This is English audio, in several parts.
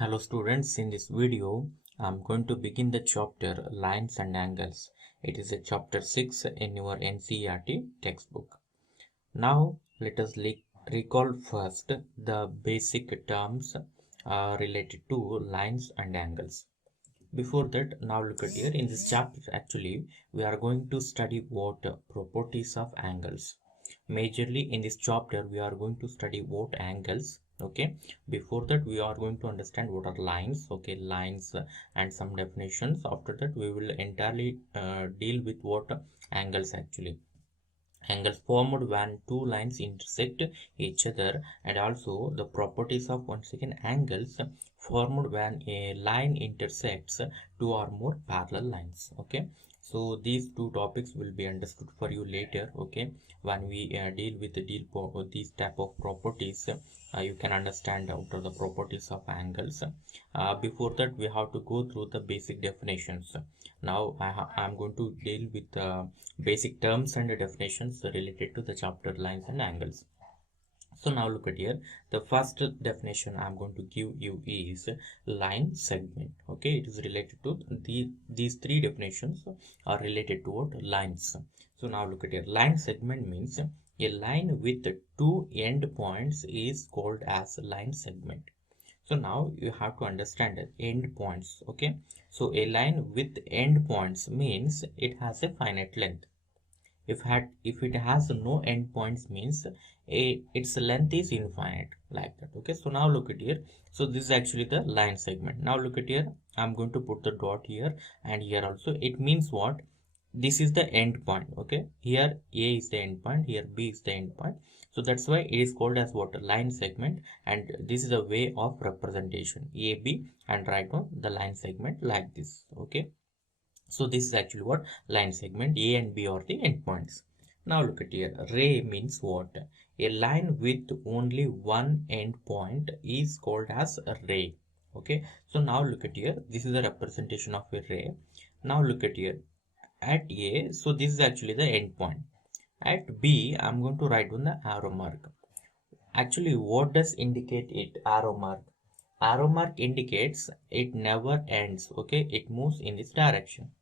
Hello students, in this video I'm going to begin the chapter Lines and Angles. It is a chapter 6 in your NCERT textbook. Now let us recall first the basic terms related to lines and angles. Before that, now look at here, in this chapter actually we are going to study what properties of angles. Majorly in this chapter we are going to study what angles. Okay, before that we are going to understand what are lines. Okay, lines and some definitions. After that we will entirely deal with what angles actually. Angles formed when two lines intersect each other, and also the properties of once again angles formed when a line intersects two or more parallel lines. Okay, so these two topics will be understood for you later. Okay, when we deal with these type of properties, you can understand what are the properties of angles. Before that we have to go through the basic definitions. Now I'm going to deal with basic terms and definitions related to the chapter lines and angles. So now look at here, the first definition I'm going to give you is line segment. Okay, it is related to these three definitions are related to what? Lines. So now look at here, line segment means a line with two end points is called as line segment. So now you have to understand end points. Okay, so a line with end points means it has a finite length. If it has no endpoints means its length is infinite, like that. Okay, so now look at here, so this is actually the line segment. Now look at here, I'm going to put the dot here and here also. It means what? This is the end point. Okay, here A is the end point, here B is the end point, so that's why it is called as what? Line segment. And this is a way of representation, AB, and write on the line segment like this. Okay, so this is actually what? Line segment. A and B are the endpoints. Now look at here. Ray means what? A line with only one endpoint is called as a ray. Okay. So now look at here. This is the representation of a ray. Now look at here. At A, so this is actually the endpoint. At B, I'm going to write on the arrow mark. Actually, what does indicate it? Arrow mark. Arrow mark indicates it never ends. Okay. It moves in this direction.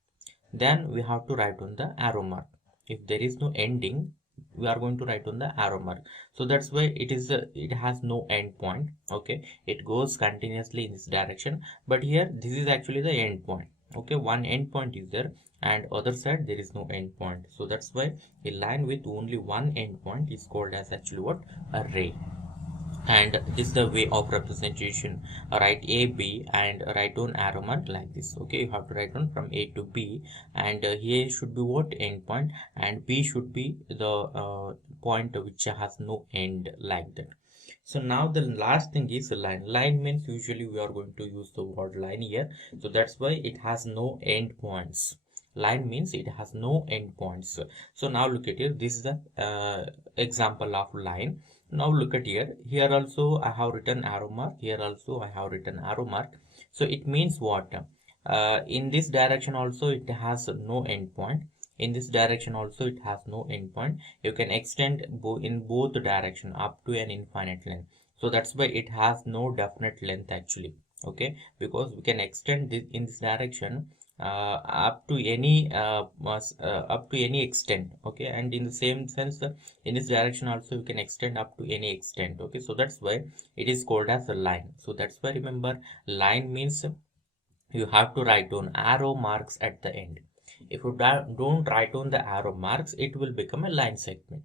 Then we have to write on the arrow mark. If there is no ending, we are going to write on the arrow mark. So that's why it has no end point. Okay, it goes continuously in this direction, but here this is actually the end point. Okay, one end point is there and other side there is no end point. So that's why a line with only one end point is called as actually what? A ray. And this is the way of representation. Write A, B and write on arrow mark like this. Okay, you have to write on from A to B, and A should be what? End point, and B should be the point which has no end, like that. So now the last thing is line. Line means usually we are going to use the word line here, so that's why it has no end points. Line means it has no end points. So now look at here, this is the example of line. Now look at here, here also I have written arrow mark, here also I have written arrow mark. So it means what? In this direction also it has no endpoint, in this direction also it has no endpoint. You can extend in both direction up to an infinite length. So that's why it has no definite length actually. Okay, because we can extend this in this direction up to any extent. Okay, and in the same sense in this direction also you can extend up to any extent. Okay, so that's why it is called as a line. So that's why remember, line means you have to write down arrow marks at the end. If you don't write on the arrow marks, it will become a line segment.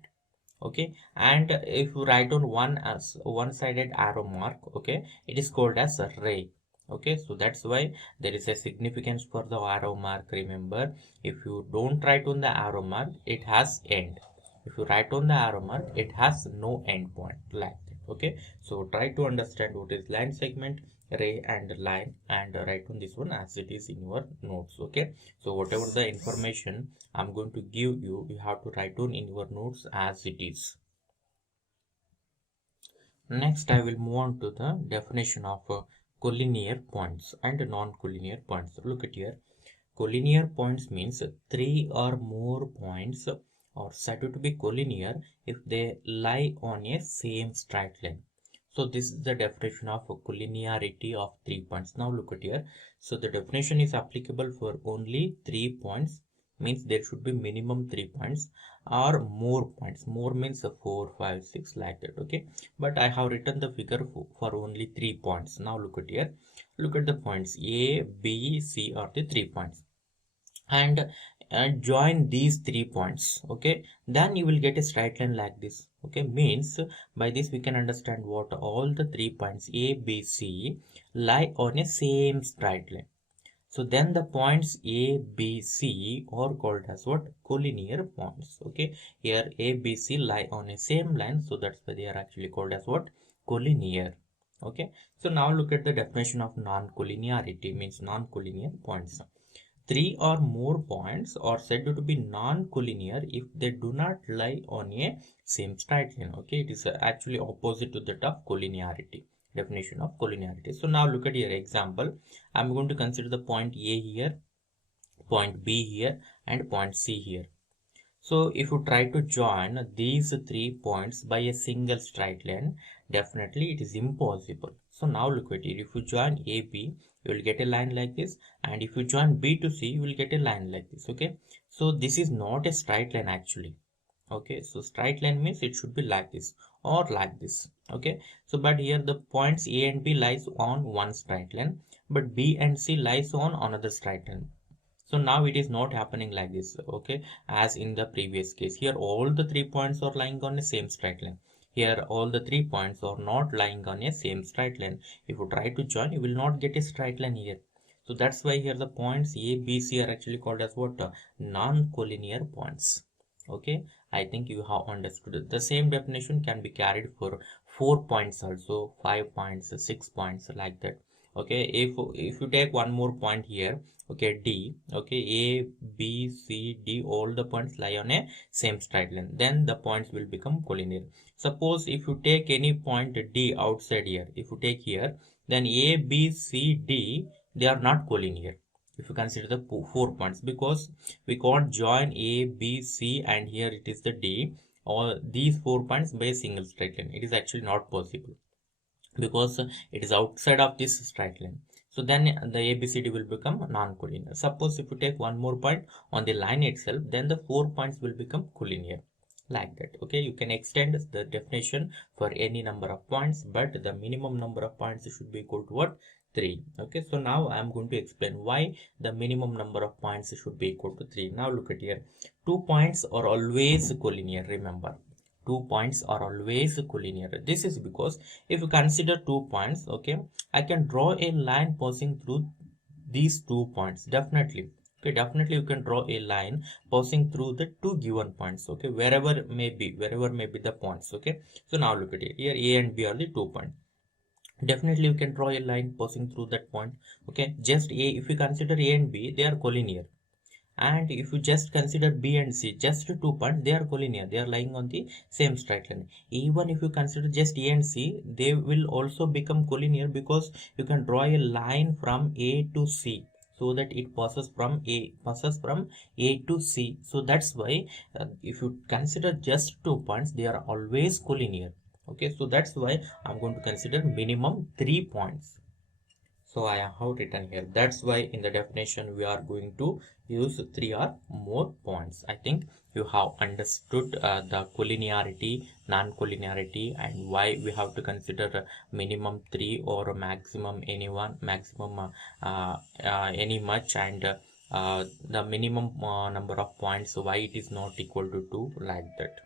Okay, and if you write on one-sided arrow mark, okay, it is called as a ray. Okay, so that's why there is a significance for the arrow mark. Remember, if you don't write on the arrow mark, it has end. If you write on the arrow mark, it has no end point, like that. Okay, so try to understand what is line segment, ray and line, and write on this one as it is in your notes. Okay, so whatever the information I'm going to give you, you have to write down in your notes as it is. Next, I will move on to the definition of collinear points and non-collinear points. Look at here. Collinear points means three or more points are said to be collinear if they lie on a same straight line. So this is the definition of collinearity of 3 points. Now look at here. So the definition is applicable for only 3 points, means there should be minimum 3 points or more points. More means 4, 5, 6 like that. Okay. But I have written the figure for only 3 points. Now look at here. Look at the points A, B, C are the 3 points. And join these 3 points, okay, then you will get a straight line like this. Okay, means by this we can understand what all the 3 points A, B, C lie on a same straight line. So then the points A, B, C are called as what? Collinear points. Okay, here A, B, C lie on a same line, so that's why they are actually called as what? Collinear. Okay, so now look at the definition of non-collinearity, means non-collinear points. 3 or more points are said to be non-collinear if they do not lie on a same straight line. Okay, it is actually opposite to that of collinearity. Definition of collinearity. So now look at your example. I'm going to consider the point A here, point B here, and point C here. So if you try to join these 3 points by a single straight line, definitely it is impossible. So now look at it. If you join AB, you will get a line like this, and if you join B to C, you will get a line like this. Okay, so this is not a straight line actually. Okay, so straight line means it should be like this or like this. Okay, so but here the points A and B lies on one straight line, but B and C lies on another straight line. So now it is not happening like this, okay, as in the previous case. Here all the 3 points are lying on the same straight line. Here all the 3 points are not lying on a same straight line. If you try to join, you will not get a straight line here. So that's why here the points A, B, C are actually called as what? Non-collinear points. Okay, I think you have understood it. The same definition can be carried for 4 points also, 5 points, 6 points, like that. Okay, if you take one more point here, okay, D, okay, A, B, C, D, all the points lie on a same straight line, then the points will become collinear. Suppose if you take any point D outside here, if you take here, then A, B, C, D, they are not collinear if you consider the 4 points, because we can't join A, B, C, and here it is the D, or these 4 points by a single straight line. It is actually not possible because it is outside of this straight line. So then the ABCD will become non-collinear. Suppose if you take one more point on the line itself, then the 4 points will become collinear, like that. Okay, you can extend the definition for any number of points, but the minimum number of points should be equal to what? 3. Okay, so now I am going to explain why the minimum number of points should be equal to 3. Now look at here. 2 points are always collinear, remember. 2 points are always collinear. This is because if you consider 2 points, okay, I can draw a line passing through these 2 points, definitely. Okay, definitely you can draw a line passing through the 2 given points, okay, wherever may be the points. Okay, so now look at it. Here A and B are the 2 points. Definitely you can draw a line passing through that point. Okay, just A, if you consider A and B, they are collinear. And if you just consider B and C, just 2 points, they are collinear, they are lying on the same straight line. Even if you consider just A and C, they will also become collinear, because you can draw a line from A to C, so that it passes from A to C. So that's why if you consider just 2 points, they are always collinear. Okay, so that's why I'm going to consider minimum 3 points. So I have written here. That's why in the definition we are going to use 3 or more points. I think you have understood the collinearity, non-collinearity, and why we have to consider minimum 3 or maximum any much, and the minimum number of points, why it is not equal to 2, like that.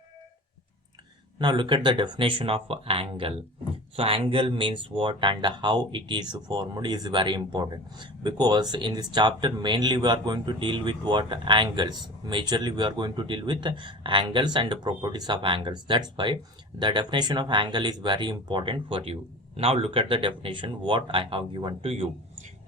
Now look at the definition of angle. So angle means what and how it is formed is very important, because in this chapter mainly we are going to deal with what? Angles. Majorly we are going to deal with angles and the properties of angles. That's why the definition of angle is very important for you. Now look at the definition what I have given to you.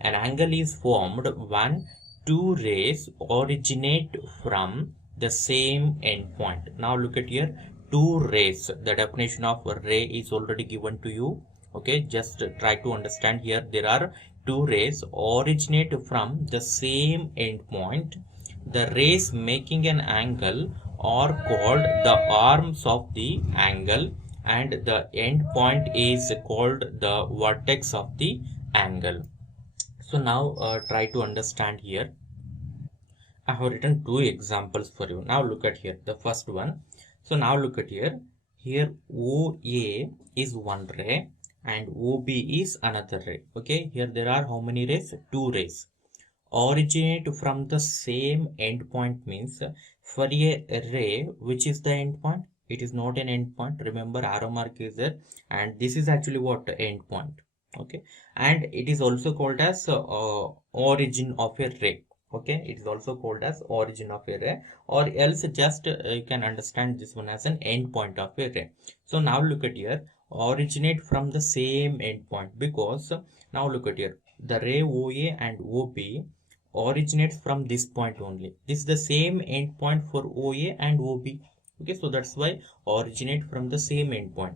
An angle is formed when two rays originate from the same endpoint. Now look at here. Two rays, the definition of ray is already given to you. Okay, just try to understand here. There are two rays originate from the same endpoint. The rays making an angle are called the arms of the angle, and the end point is called the vertex of the angle. So now try to understand here. I have written two examples for you. Now look at here. The first one. So now look at here. Here OA is one ray and OB is another ray. Okay. Here there are how many rays? Two rays. Originate from the same endpoint means for a ray, which is the endpoint? It is not an endpoint. Remember, arrow mark is there, and this is actually what endpoint. Okay, and it is also called as origin of a ray. Okay, it is also called as origin of a ray, or else just you can understand this one as an endpoint of a ray. So now look at here, originate from the same endpoint, because now look at here, the ray OA and OB originates from this point only. This is the same endpoint for OA and OB. Okay, so that's why originate from the same endpoint.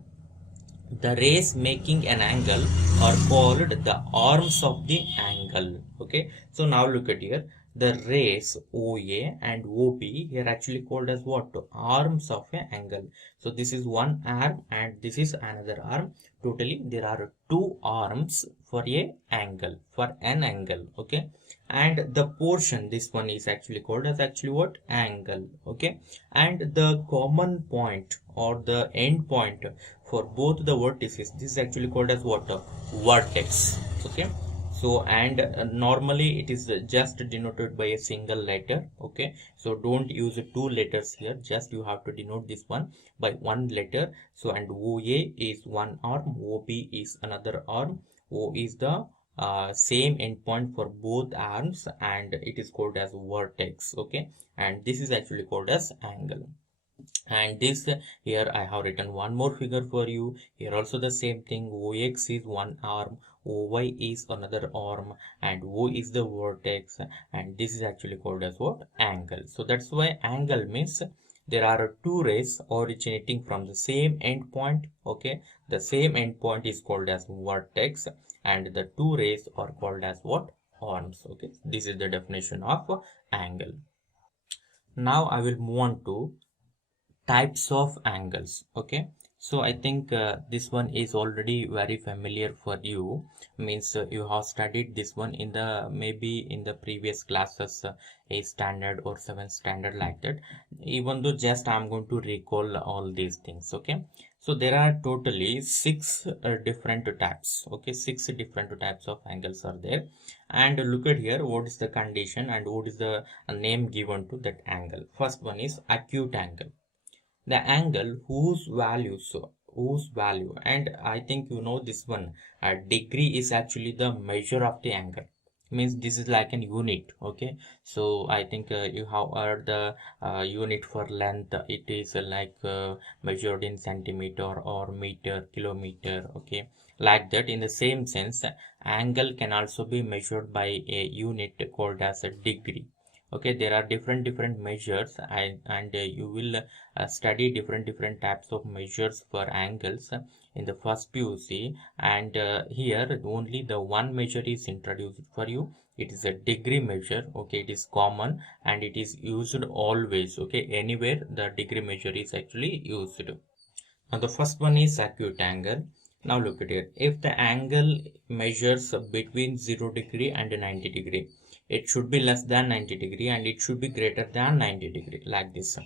The rays making an angle are called the arms of the angle. Okay, so now look at here. The rays OA and OB here actually called as what? Arms of an angle. So this is one arm and this is another arm. Totally there are two arms for a angle, for an angle. Okay, and the portion, this one is actually called as actually what? Angle. Okay, and the common point or the end point for both the vertices, this is actually called as what? Vertex. Okay, so and normally it is just denoted by a single letter. Okay, so don't use two letters here, just you have to denote this one by one letter. So and OA is one arm, OB is another arm, O is the same endpoint for both arms, and it is called as vertex. Okay, and this is actually called as angle. And this here I have written one more figure for you. Here also the same thing. OX is one arm, OY is another arm, and O is the vertex, and this is actually called as what? Angle. So that's why angle means there are two rays originating from the same endpoint. Okay, the same endpoint is called as vertex, and the two rays are called as what? Arms. Okay, this is the definition of angle. Now I will move on to types of angles. Okay, so I think this one is already very familiar for you, means you have studied this one in the maybe in the previous classes, a standard or 7th standard, like that. Even though just I'm going to recall all these things. Okay, so there are totally six different types. Okay, six different types of angles are there, and look at here what is the condition and what is the name given to that angle. First one is acute angle, the angle whose value, and I think you know this one, degree is actually the measure of the angle, means this is like an unit. Okay, so I think you have heard the unit for length, it is measured in centimeter or meter, kilometer. Okay, like that, in the same sense angle can also be measured by a unit called as a degree. Okay, there are different measures, and you will study different types of measures for angles in the first PUC, and here only the one measure is introduced for you. It is a degree measure. Okay, it is common and it is used always. Okay, anywhere the degree measure is actually used. Now the first one is acute angle. Now look at it. If the angle measures between 0 degree and 90 degree, it should be less than 90 degree and it should be greater than 90 degree, like this.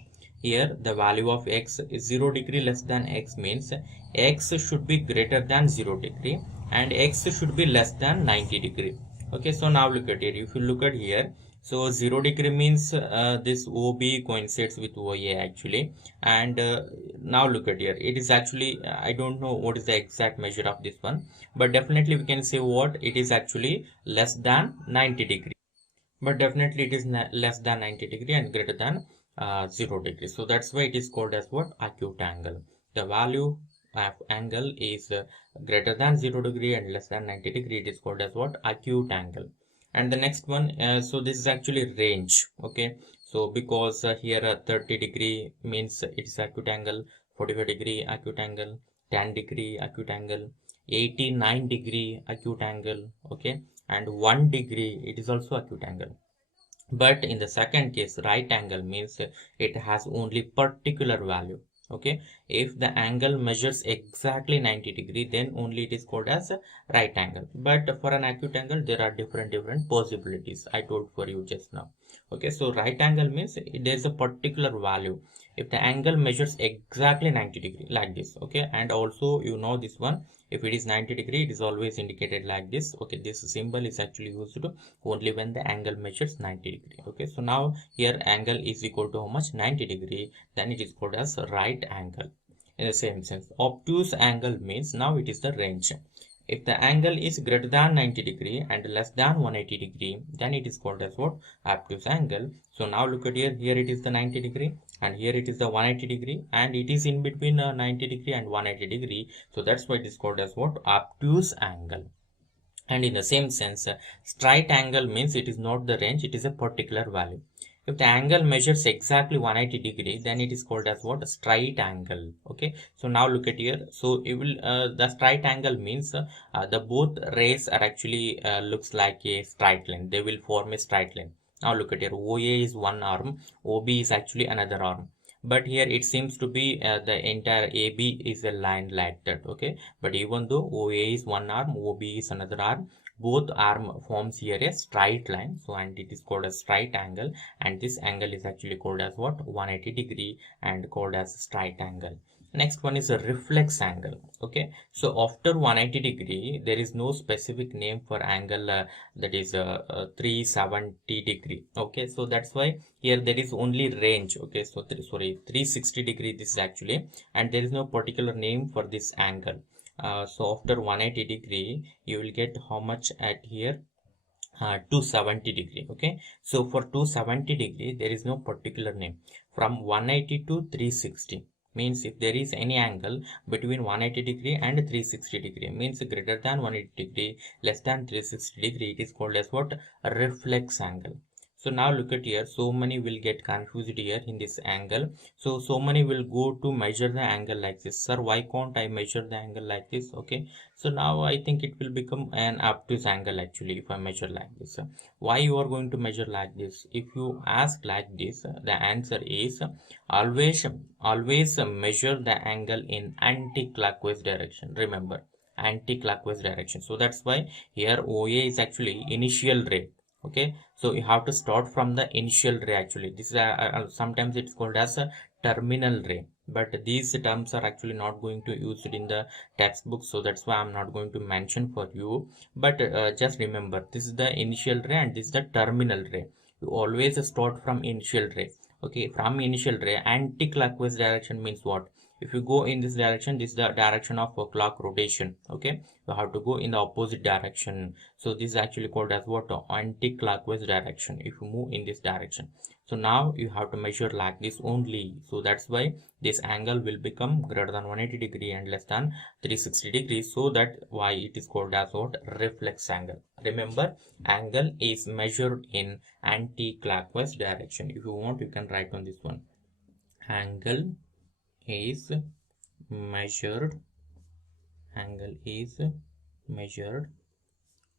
Here the value of x is 0 degree less than x, means x should be greater than 0 degree and x should be less than 90 degree. Okay, so now look at it. If you look at here, so 0 degree means this OB coincides with OA actually, and now look at here, it is actually I don't know what is the exact measure of this one, but definitely we can say what it is actually less than 90 degree, but definitely it is less than 90 degree and greater than 0 degree. So that's why it is called as what? Acute angle. The value of angle is greater than 0 degree and less than 90 degree, it is called as what? Acute angle. And the next one, so this is actually range. Okay, so because here 30 degree means it is acute angle, 45 degree acute angle, 10 degree acute angle, 89 degree acute angle. Okay, and 1 degree it is also acute angle. But in the second case, right angle means it has only particular value. Okay, if the angle measures exactly 90 degree, then only it is called as a right angle. But for an acute angle, there are different possibilities I told for you just now. Okay, so right angle means there is a particular value. If the angle measures exactly 90 degree like this, okay, and also you know this one, if it is 90 degree, it is always indicated like this. Okay, this symbol is actually used to only when the angle measures 90 degree. Okay, so now here angle is equal to how much? 90 degree, then it is called as right angle. In the same sense, obtuse angle means now it is the range. If the angle is greater than 90 degree and less than 180 degree, then it is called as what? Obtuse angle. So now look at here, here it is the 90 degree and here it is the 180 degree, and it is in between 90 degree and 180 degree. So that's why it is called as what? Obtuse angle. And in the same sense, straight angle means it is not the range, it is a particular value. If the angle measures exactly 180 degree, then it is called as what? Straight angle. Okay, so now look at here. So it will the straight angle means the both rays are actually looks like a straight line. They will form a straight line. Now look at here. OA is one arm, OB is actually another arm. But here it seems to be the entire AB is a line like that. Okay, but even though OA is one arm, OB is another arm, both arm forms here a straight line. So and it is called a straight angle, and this angle is actually called as what? 180 degree and called as straight angle. Next one is a reflex angle. Okay, so after 180 degree, there is no specific name for angle that is 370 degree. Okay, so that's why here there is only range. Okay, so 360 degree this is actually, and there is no particular name for this angle. So after 180 degree, you will get how much at here? 270 degree. Okay, so for 270 degree there is no particular name. From 180 to 360 means if there is any angle between 180 degree and 360 degree, means greater than 180 degree, less than 360 degree, it is called as what? A reflex angle. So now look at here, so many will get confused here in this angle. So many will go to measure the angle like this. Sir, why can't I measure the angle like this? Okay, so now I think it will become an obtuse angle actually if I measure like this. Why you are going to measure like this? If you ask like this, the answer is always measure the angle in anti-clockwise direction. Remember, anti-clockwise direction. So that's why here OA is actually initial ray. Okay, so you have to start from the initial ray actually. This is sometimes it's called as a terminal ray, but these terms are actually not going to use it in the textbook, so that's why I'm not going to mention for you. But just remember, this is the initial ray and this is the terminal ray. You always start from initial ray. Okay, from initial ray, anti-clockwise direction means what? If you go in this direction, this is the direction of clock rotation. Okay, you have to go in the opposite direction. So this is actually called as what? Anti-clockwise direction. If you move in this direction, so now you have to measure like this only. So that's why this angle will become greater than 180 degree and less than 360 degrees. So that why it is called as what? Reflex angle. Remember, angle is measured in anti-clockwise direction. If you want, you can write on this one. Angle is measured measured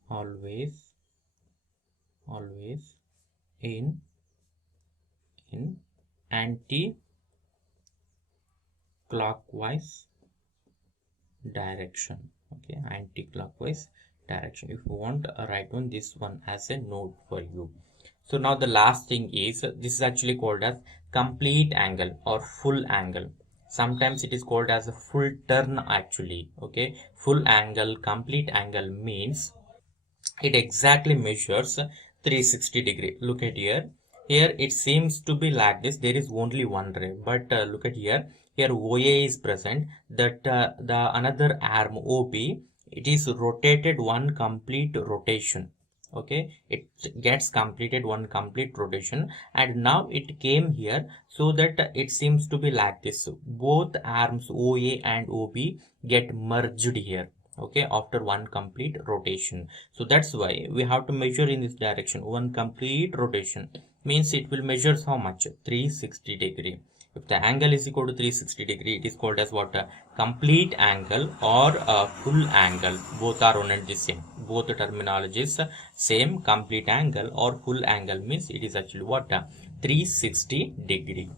always in anti-clockwise direction. Okay, anti-clockwise direction. If you want, write on this one as a note for you. So now the last thing is, this is actually called as complete angle or full angle. Sometimes it is called as a full turn actually. Okay, full angle, complete angle means it exactly measures 360 degree. Look at here. Here it seems to be like this. There is only one ray, but look at here. Here OA is present. That the another arm OB, it is rotated one complete rotation. Okay, it gets completed one complete rotation, and now it came here, so that it seems to be like this. Both arms OA and OB get merged here. Okay, after one complete rotation. So that's why we have to measure in this direction. One complete rotation means it will measure how much? 360 degree. If the angle is equal to 360 degree, it is called as what? A complete angle or a full angle. Both are one and the same. Both the terminologies same. Complete angle or full angle means it is actually what? 360 degree.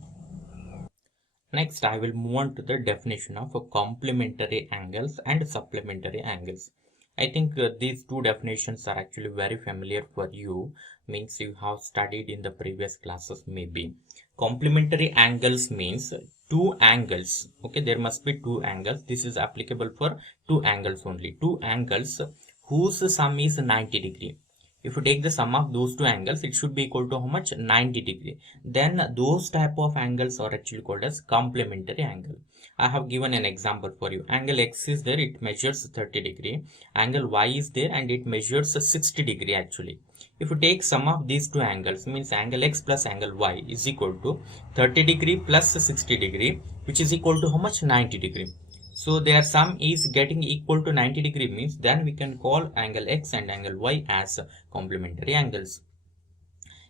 Next, I will move on to the definition of complementary angles and supplementary angles. I think these two definitions are actually very familiar for you, means you have studied in the previous classes maybe. Complementary angles means two angles. Okay, there must be two angles. This is applicable for two angles only. Two angles whose sum is 90 degree. If you take the sum of those two angles, it should be equal to how much? 90 degree. Then those type of angles are actually called as complementary angle. I have given an example for you. Angle X is there, it measures 30 degree. Angle Y is there and it measures 60 degree actually. If you take sum of these two angles, means angle X plus angle Y is equal to 30 degree plus 60 degree, which is equal to how much? 90 degree. So their sum is getting equal to 90 degree, means then we can call angle X and angle Y as complementary angles.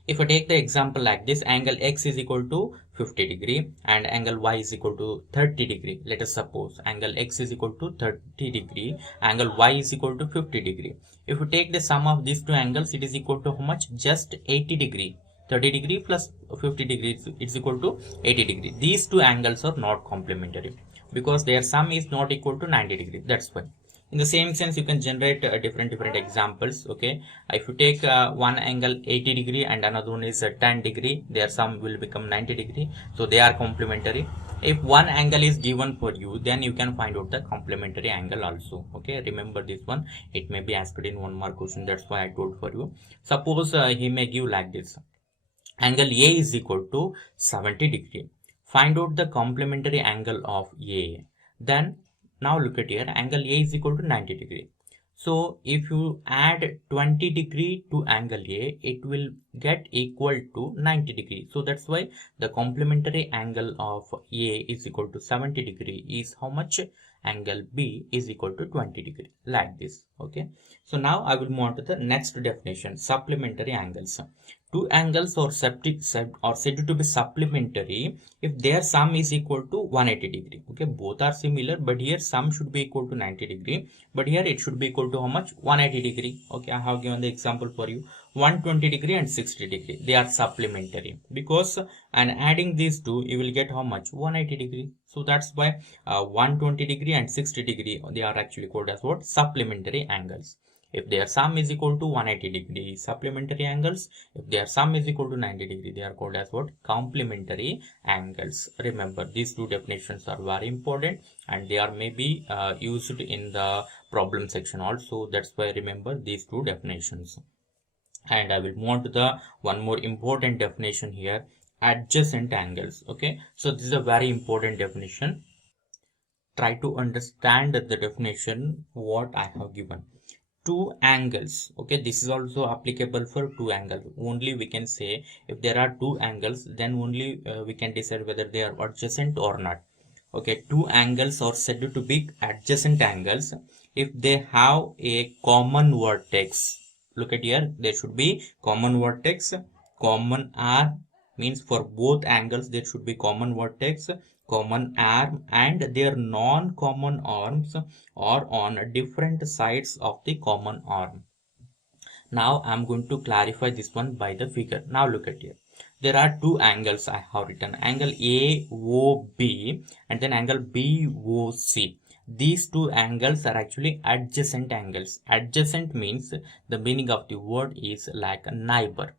If I take the example like this, angle X is equal to 50 degree and angle Y is equal to 30 degree. Let us suppose angle X is equal to 30 degree, angle Y is equal to 50 degree. If we take the sum of these two angles, it is equal to how much? Just 80 degree. 30 degree plus 50 degrees is equal to 80 degree. These two angles are not complementary because their sum is not equal to 90 degree. That's why. In the same sense, you can generate different examples. Okay, if you take one angle 80 degree and another one is 10 degree, their sum will become 90 degree, so they are complementary. If one angle is given for you, then you can find out the complementary angle also. Okay, remember this one, it may be asked in one more question, that's why I told for you. Suppose he may give like this: angle A is equal to 70 degree. Find out the complementary angle of A. Then now look at here, angle A is equal to 90 degree. So if you add 20 degree to angle A, it will get equal to 90 degree. So that's why the complementary angle of A is equal to 70 degree is how much? Angle B is equal to 20 degree, like this. Okay. So now I will move on to the next definition, supplementary angles. Two angles are said to be supplementary if their sum is equal to 180 degree. Okay, both are similar, but here sum should be equal to 90 degree, but here it should be equal to how much? 180 degree. Okay, I have given the example for you. 120 degree and 60 degree, they are supplementary, because and adding these two you will get how much? 180 degree. So that's why 120 degree and 60 degree, they are actually called as what? Supplementary angles. If their sum is equal to 180 degree, supplementary angles. If their sum is equal to 90 degree, they are called as what? Complementary angles. Remember, these two definitions are very important and they are maybe used in the problem section also. That's why remember these two definitions. And I will move on to the one more important definition here, adjacent angles. Okay, so this is a very important definition. Try to understand the definition what I have given. Two angles. Okay, this is also applicable for two angles. Only we can say if there are two angles, then only we can decide whether they are adjacent or not. Okay, two angles are said to be adjacent angles if they have a common vertex. Look at here, there should be common vertex, common arm, means for both angles there should be common vertex, common arm, and their non-common arms are on different sides of the common arm. Now I am going to clarify this one by the figure. Now look at here. There are two angles I have written, angle AOB and then angle BOC. These two angles are actually adjacent angles. Adjacent means, the meaning of the word is like a neighbor.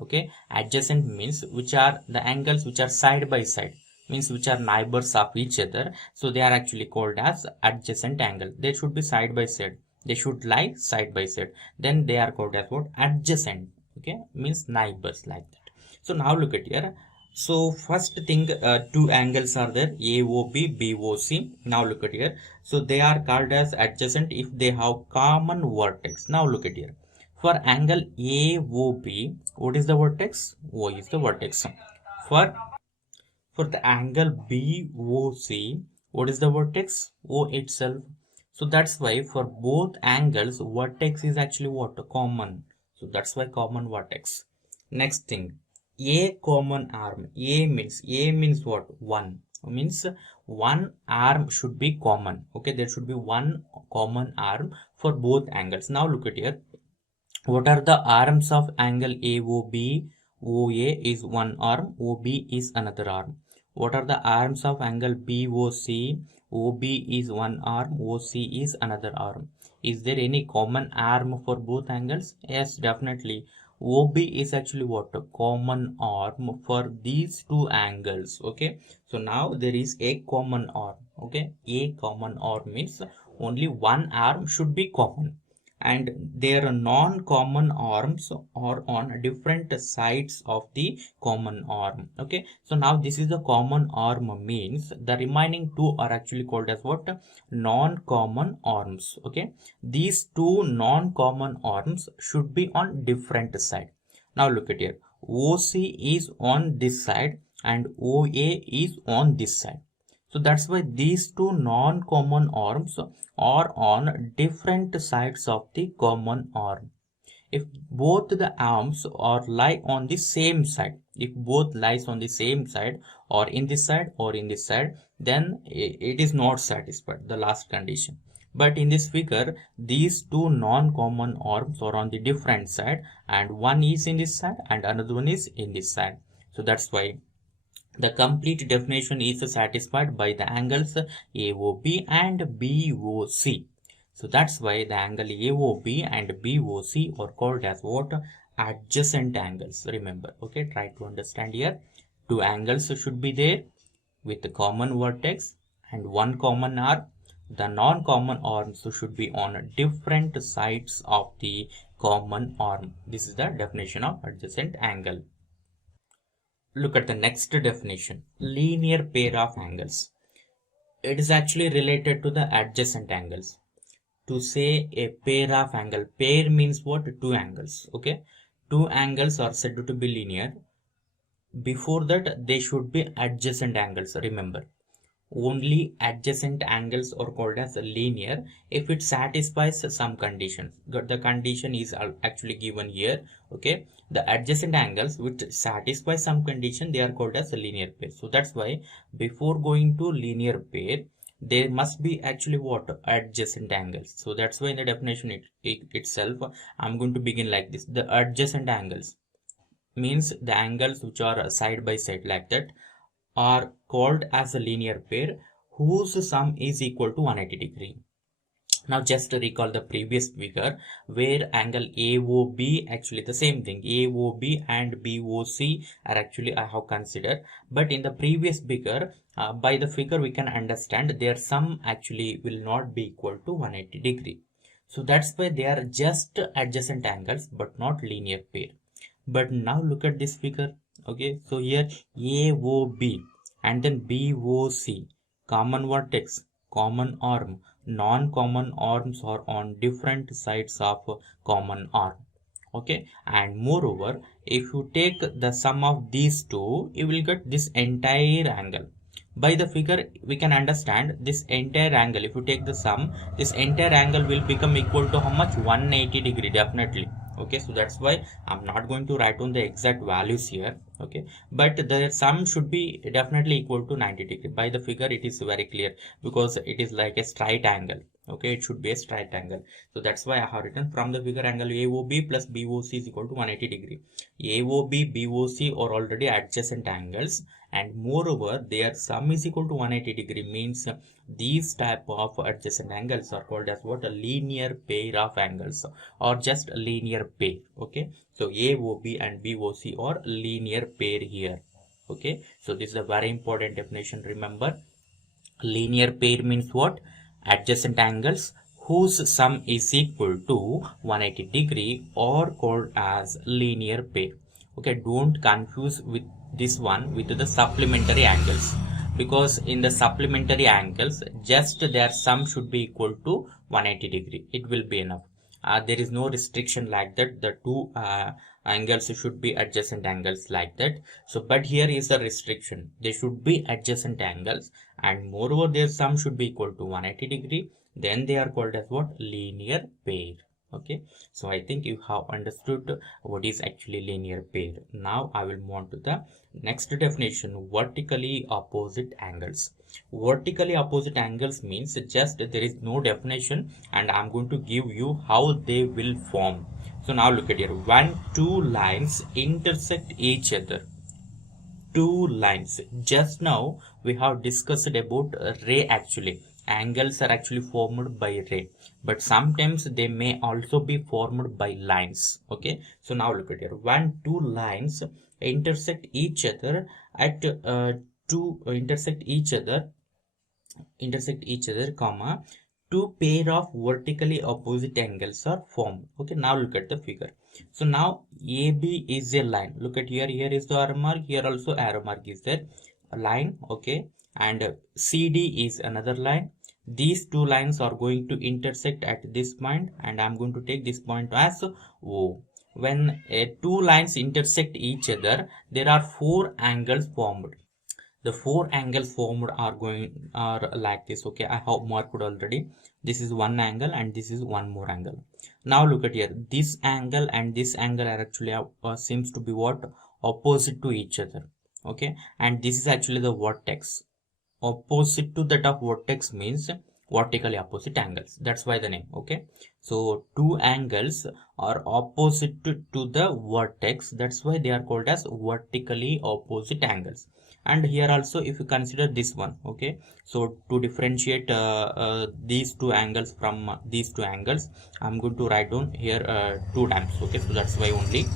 Okay, adjacent means which are the angles which are side by side, means which are neighbors of each other. So they are actually called as adjacent angle. They should be side by side, they should lie side by side, then they are called as what? Adjacent. Okay, means neighbors, like that. So now look at here. So first thing, two angles are there, AOB, BOC. Now look at here. So they are called as adjacent if they have common vertex. Now look at here. For angle AOB, what is the vertex? O is the vertex. For the angle BOC, what is the vertex? O itself. So that's why for both angles, vertex is actually what? Common. So that's why common vertex. Next thing, a common arm. A means what? One. Means one arm should be common. Okay, there should be one common arm for both angles. Now look at here. What are the arms of angle AOB? OA is one arm, OB is another arm. What are the arms of angle BOC? OB is one arm, OC is another arm. Is there any common arm for both angles? Yes, definitely. OB is actually what? A common arm for these two angles. Okay. So now there is a common arm. Okay. A common arm means only one arm should be common, and their non-common arms are on different sides of the common arm. Okay, so now this is the common arm, means the remaining two are actually called as what? Non-common arms. Okay, these two non-common arms should be on different side. Now look at here, OC is on this side and OA is on this side. So that's why these two non-common arms are on different sides of the common arm. If both the arms are lie on the same side, if both lies on the same side, or in this side or in this side, then it is not satisfied, the last condition. But in this figure, these two non-common arms are on the different side, and one is in this side and another one is in this side. So that's why the complete definition is satisfied by the angles AOB and BOC. So that's why the angle AOB and BOC are called as what? Adjacent angles. Remember, okay, try to understand here. Two angles should be there with the common vertex and one common arm. The non-common arms should be on different sides of the common arm. This is the definition of adjacent angle. Look at the next definition, linear pair of angles. It is actually related to the adjacent angles. To say a pair of angle, pair means what? Two angles. Okay, two angles are said to be linear. Before that, they should be adjacent angles. Remember, only adjacent angles are called as linear if it satisfies some conditions. The condition is actually given here. Okay, the adjacent angles which satisfy some condition, they are called as a linear pair. So that's why before going to linear pair, there must be actually what? Adjacent angles. So that's why in the definition itself, I'm going to begin like this. The adjacent angles means the angles which are side by side like that are called as a linear pair whose sum is equal to 180 degree. Now just to recall the previous figure where angle AOB, actually the same thing, AOB and BOC are actually I have considered, but in the previous figure, by the figure we can understand their sum actually will not be equal to 180 degree. So that's why they are just adjacent angles but not linear pair. But now look at this figure. Okay, so here AOB and then BOC, common vertex, common arm, non-common arms are on different sides of common arm. Okay, and moreover, if you take the sum of these two, you will get this entire angle. By the figure we can understand this entire angle, if you take the sum, this entire angle will become equal to how much? 180 degree, definitely. Okay, so that's why I'm not going to write on the exact values here. Okay, but the sum should be definitely equal to 90 degree. By the figure it is very clear because it is like a straight angle. Okay, it should be a straight angle. So that's why I have written from the figure angle AOB plus BOC is equal to 180 degree. AOB, BOC are already adjacent angles, and moreover their sum is equal to 180 degree, means these type of adjacent angles are called as what? A linear pair of angles or just a linear pair. Okay, so AOB and BOC are linear pair here. Okay, so this is a very important definition. Remember, linear pair means what? Adjacent angles whose sum is equal to 180 degree are called as linear pair. Okay, don't confuse with this one with the supplementary angles, because in the supplementary angles just their sum should be equal to 180 degree. It will be enough. There is no restriction like that. The two angles should be adjacent angles like that. So but here is the restriction, they should be adjacent angles, and moreover their sum should be equal to 180 degree. Then they are called as what? Linear pair. Okay, so I think you have understood what is actually linear pair. Now I will move on to the next definition, vertically opposite angles. Vertically opposite angles means just there is no definition, and I'm going to give you how they will form. So now look at here, when two lines intersect each other, two lines. Just now we have discussed about ray. Actually, angles are actually formed by ray, but sometimes they may also be formed by lines. Okay, so now look at here. When two lines intersect each other at two intersect each other comma, two pair of vertically opposite angles are formed. Okay, now look at the figure. So now AB is a line. Look at here, here is the arrow mark, here also arrow mark is there, a line. Okay, and CD is another line. These two lines are going to intersect at this point, and I'm going to take this point as O. When two lines intersect each other, there are four angles formed. The four angles formed are like this. Okay, I have marked already. This is one angle and this is one more angle. Now look at here, this angle and this angle are actually seems to be what, opposite to each other. Okay, and this is actually the vertex. Opposite to that of vertex means vertically opposite angles, that's why the name. Okay, so two angles are opposite to the vertex, that's why they are called as vertically opposite angles. And here also, if you consider this one, okay, so to differentiate these two angles from these two angles, I'm going to write down here two times. Okay, so that's why only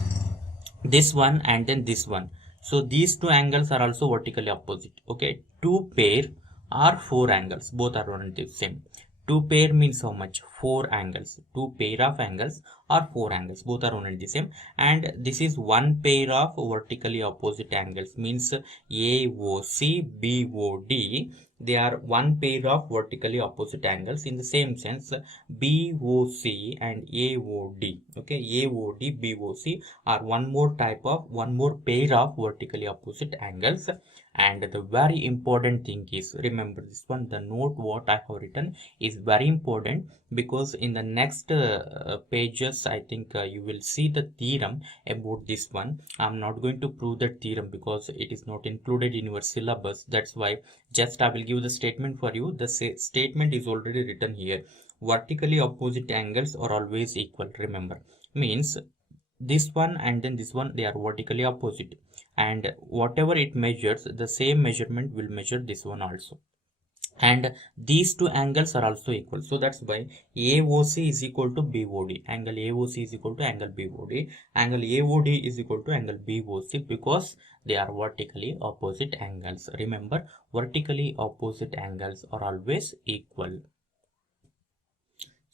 this one and then this one. So these two angles are also vertically opposite. Okay, two pair are four angles, both are on the same. Two pair means how much? Four angles. Two pair of angles are four angles, both are only the same. And this is one pair of vertically opposite angles, means AOC BOD. They are one pair of vertically opposite angles. In the same sense, BOC and AOD. Okay, AOD BOC are one more pair of vertically opposite angles. And the very important thing is, remember this one, the note what I have written is very important, because in the next pages I think you will see the theorem about this one. I'm not going to prove that theorem because it is not included in your syllabus. That's why just I will give the statement for you. The statement is already written here. Vertically opposite angles are always equal. Remember, means this one and then this one, they are vertically opposite, and whatever it measures, the same measurement will measure this one also. And these two angles are also equal, so that's why AOC is equal to BOD. Angle AOC is equal to angle BOD. Angle AOD is equal to angle BOC, because they are vertically opposite angles. Remember, vertically opposite angles are always equal.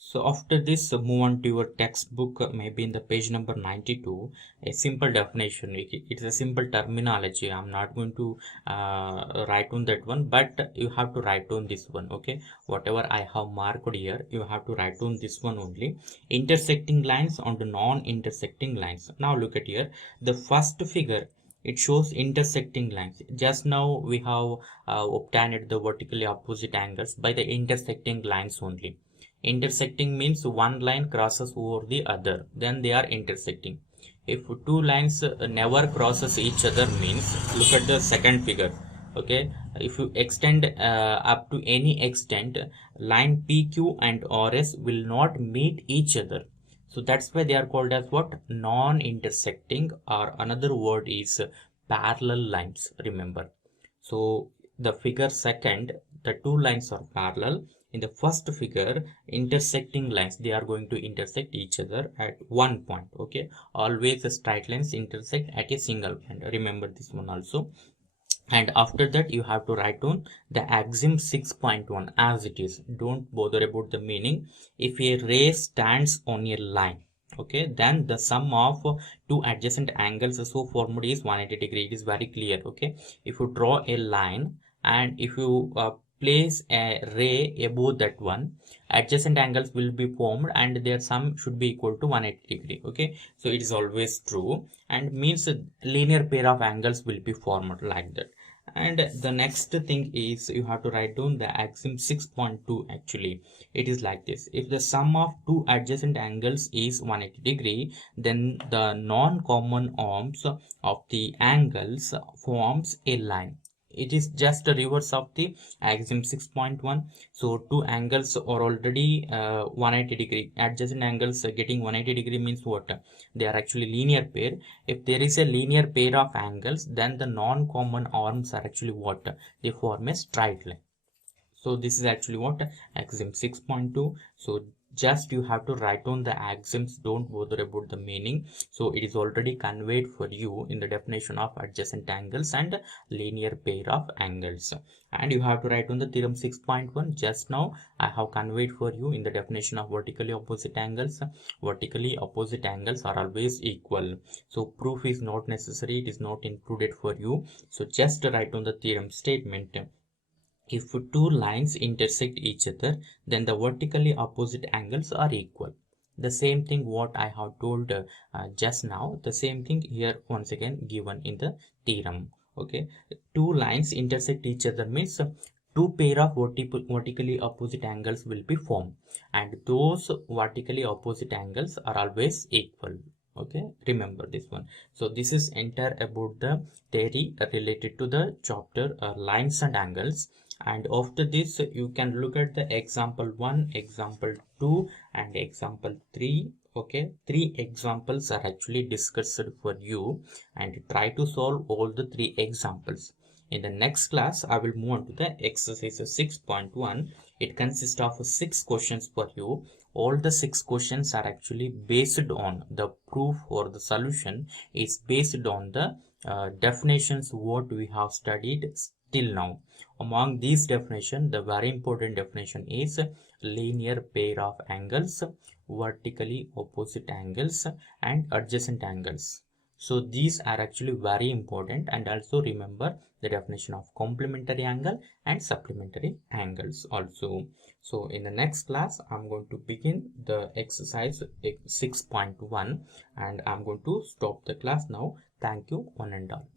So after this, move on to your textbook, maybe in the page number 92, a simple definition. It's a simple terminology. I'm not going to write on that one, but you have to write on this one. Okay, whatever I have marked here, you have to write on this one only. Intersecting lines on the non-intersecting lines. Now look at here, the first figure, it shows intersecting lines. Just now we have obtained the vertically opposite angles by the intersecting lines only. Intersecting means one line crosses over the other, then they are intersecting. If two lines never crosses each other means, look at the second figure. Okay, if you extend up to any extent, line PQ and RS will not meet each other. So that's why they are called as what? Non-intersecting, or another word is parallel lines. Remember. So the figure second, the two lines are parallel. In the first figure, intersecting lines, they are going to intersect each other at one point. Okay, always the straight lines intersect at a single point. Remember this one also. And after that, you have to write down the axiom 6.1 as it is. Don't bother about the meaning. If a ray stands on a line, okay, then the sum of two adjacent angles so formed is 180 degree. It is very clear. Okay, if you draw a line and if you place a ray above that one, adjacent angles will be formed and their sum should be equal to 180 degree. Okay, so it is always true, and means a linear pair of angles will be formed like that. And the next thing is, you have to write down the axiom 6.2. Actually, it is like this: if the sum of two adjacent angles is 180 degree, then the non-common arms of the angles forms a line. it is just a reverse of the axiom 6.1. So two angles are already 180 degree. Adjacent angles getting 180 degree means what? They are actually linear pair. If there is a linear pair of angles, then the non-common arms are actually what? They form a straight line. So this is actually what? Axiom 6.2. So just you have to write down the axioms, don't bother about the meaning. So it is already conveyed for you in the definition of adjacent angles and linear pair of angles. And you have to write down the theorem 6.1. Just now I have conveyed for you in the definition of vertically opposite angles. Vertically opposite angles are always equal. So proof is not necessary, it is not included for you. So just write down the theorem statement. If two lines intersect each other, then the vertically opposite angles are equal. The same thing what I have told just now, the same thing here once again given in the theorem. Okay, two lines intersect each other means two pair of vertically opposite angles will be formed, and those vertically opposite angles are always equal. Okay, remember this one. So this is entire about the theory related to the chapter lines and angles. And after this you can look at the example 1, example 2 and example 3. Okay, 3 examples are actually discussed for you, and try to solve all the 3 examples. In the next class I will move on to the exercise 6.1. It consists of 6 questions for you. All the 6 questions are actually based on the proof, or the solution is based on the definitions what we have studied till now. Among these definitions, the very important definition is linear pair of angles, vertically opposite angles and adjacent angles. So these are actually very important, and also remember the definition of complementary angle and supplementary angles also. So in the next class, I'm going to begin the exercise 6.1 and I'm going to stop the class now. Thank you one and all.